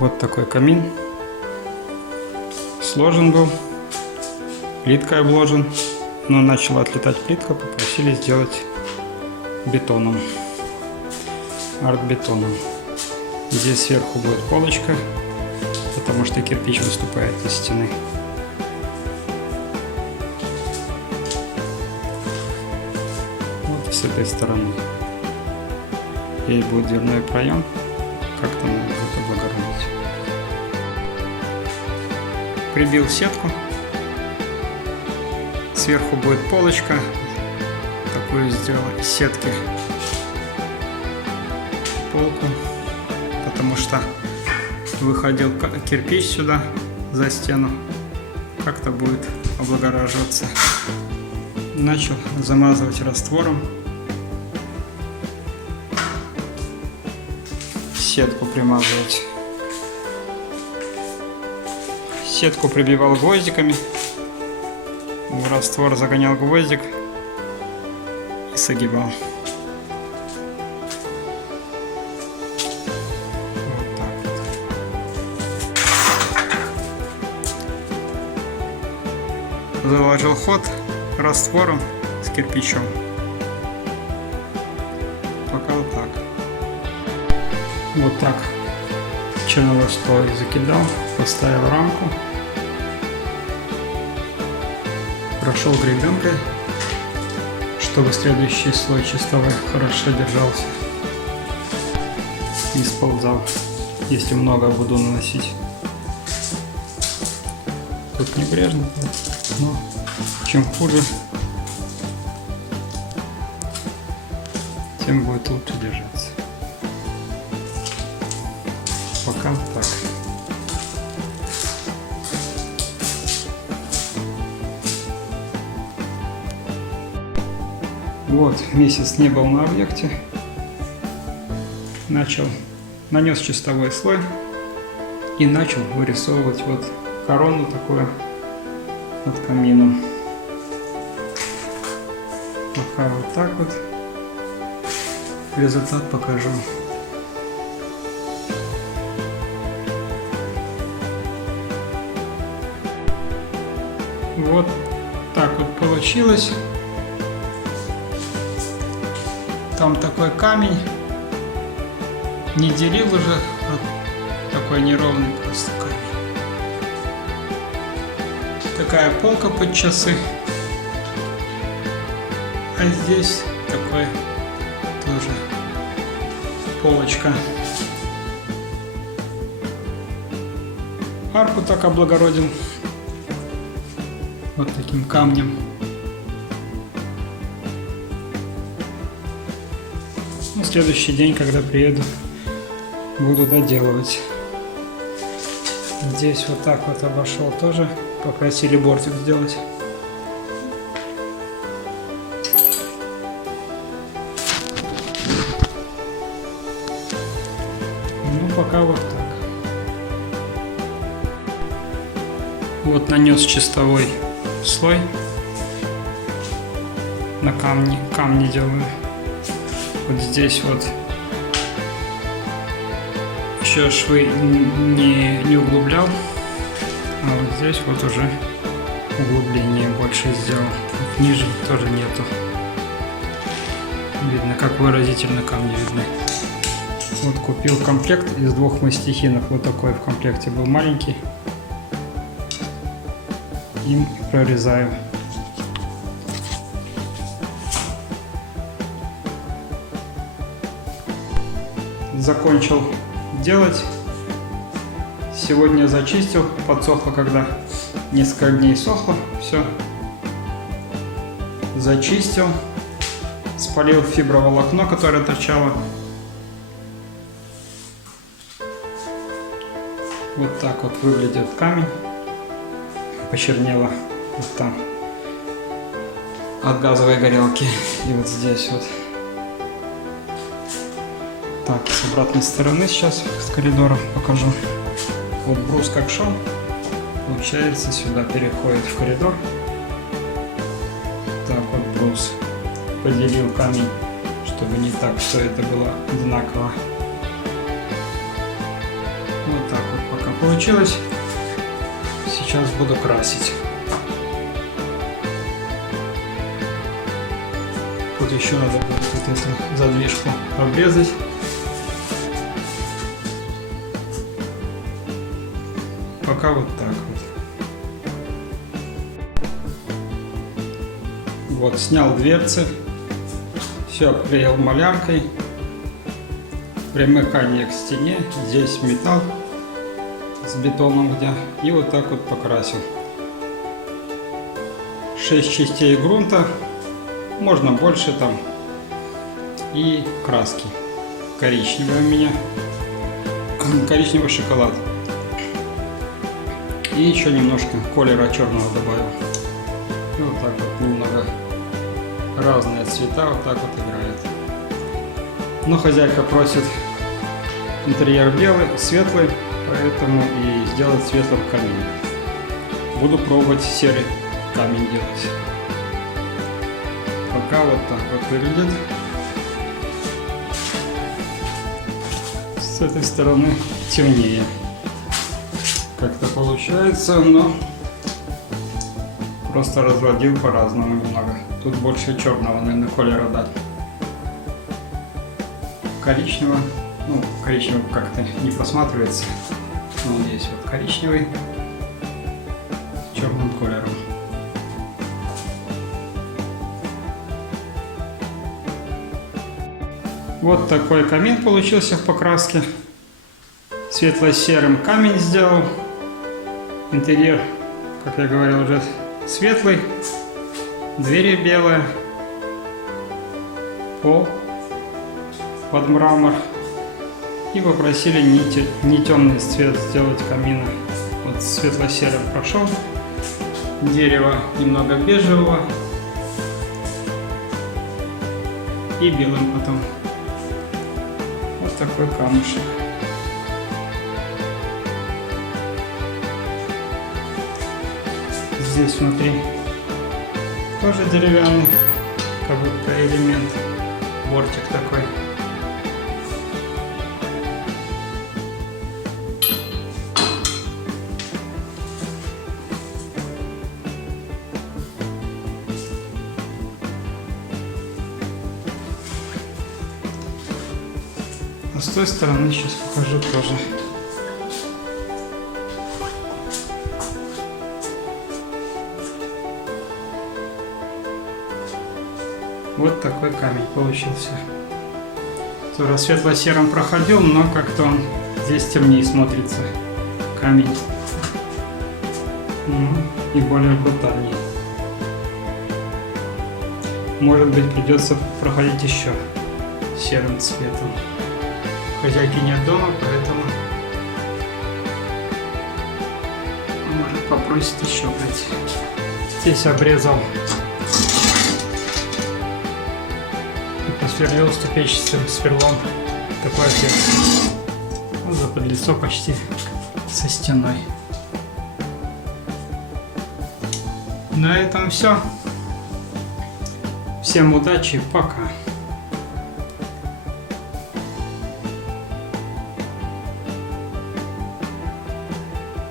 Вот такой камин. Сложен был, плиткой обложен, но начала отлетать плитка, попросили сделать бетоном, арт-бетоном. Здесь сверху будет полочка, потому что кирпич выступает из стены. Вот и с этой стороны. Здесь будет дверной проем, как-то надо будет облагородить. Прибил сетку, сверху будет полочка, такую сделал из сетки полку, потому что выходил кирпич сюда за стену, как-то будет облагораживаться. Начал замазывать раствором, сетку примазывать. Сетку прибивал гвоздиками, в раствор загонял гвоздик и согибал. Вот так вот. Заложил ход раствором с кирпичом. Пока вот так. Вот так черновой слой закидал, поставил рамку. Прошел гребенкой, чтобы следующий слой чистовой хорошо держался и сползал, если много буду наносить. Тут небрежно, но чем хуже, тем будет лучше держаться. Пока так. Вот, месяц не был на объекте. Нанес чистовой слой и начал вырисовывать вот корону такую над камином. Пока вот так вот. Результат покажу. Вот так вот получилось. Там такой камень, не делил уже, такой неровный просто камень. Такая полка под часы, а здесь такой тоже полочка. Арку так облагородил вот таким камнем. На следующий день, когда приеду, буду доделывать. Здесь вот так вот обошел тоже. Попросили бортик сделать. Ну, пока вот так. Вот нанес чистовой слой на камни делаю. Вот здесь вот еще швы не углублял, а вот здесь вот уже углубление больше сделал. Тут ниже тоже нету. Видно, как выразительно камни видны. Вот купил комплект из 2 мастихинов. Вот такой в комплекте был маленький. Им прорезаю. Закончил делать. Сегодня зачистил, подсохло, когда несколько дней сохло, все. Зачистил, спалил фиброволокно, которое торчало. Вот так вот выглядит камень. Почернело вот там от газовой горелки. И вот здесь вот. Так, с обратной стороны сейчас с коридора покажу. Вот брус как шел, получается сюда переходит в коридор. Так вот брус. Поделил камень, чтобы не так все это было одинаково. Вот так вот. пока получилось. Сейчас буду красить. Тут еще надо будет вот эту задвижку обрезать. Пока вот так вот. Вот, снял дверцы. Все обклеил маляркой. Примыкание к стене. Здесь металл с бетоном где. И вот так вот покрасил. 6 частей грунта. Можно больше там. И краски. Коричневый у меня. Коричневый шоколад. И еще немножко колера черного добавил. И вот так вот немного разные цвета вот так вот играют. Но хозяйка просит интерьер белый, светлый, поэтому и сделать светлым камень. Буду пробовать серый камень делать. Пока вот так вот выглядит. С этой стороны темнее. Как-то получается, но просто разводил по-разному немного. Тут больше черного, наверное, колера дать. Коричневого, ну, коричневый как-то не просматривается. Но здесь вот коричневый с черным колером. Вот такой камин получился в покраске. Светло-серым камень сделал. Интерьер, как я говорил, уже светлый. Двери белые. Пол под мрамор. И попросили не темный цвет сделать камина. Вот светло-серым прошел. Дерево немного бежевого. И белым потом. Вот такой камушек. Здесь внутри тоже деревянный, как будто элемент, бортик такой. А с той стороны сейчас покажу тоже. Вот такой камень получился. Тоже светло-серым проходил, но как-то он здесь темнее смотрится. Камень. И более брутальнее. Может быть, придется проходить еще серым цветом. Хозяйки нет дома, поэтому может попросит еще пройти. Здесь обрезал. Сверлил ступенчатым сверлом такой отверстие. Вот заподлицо почти со стеной. На этом все. Всем удачи, пока.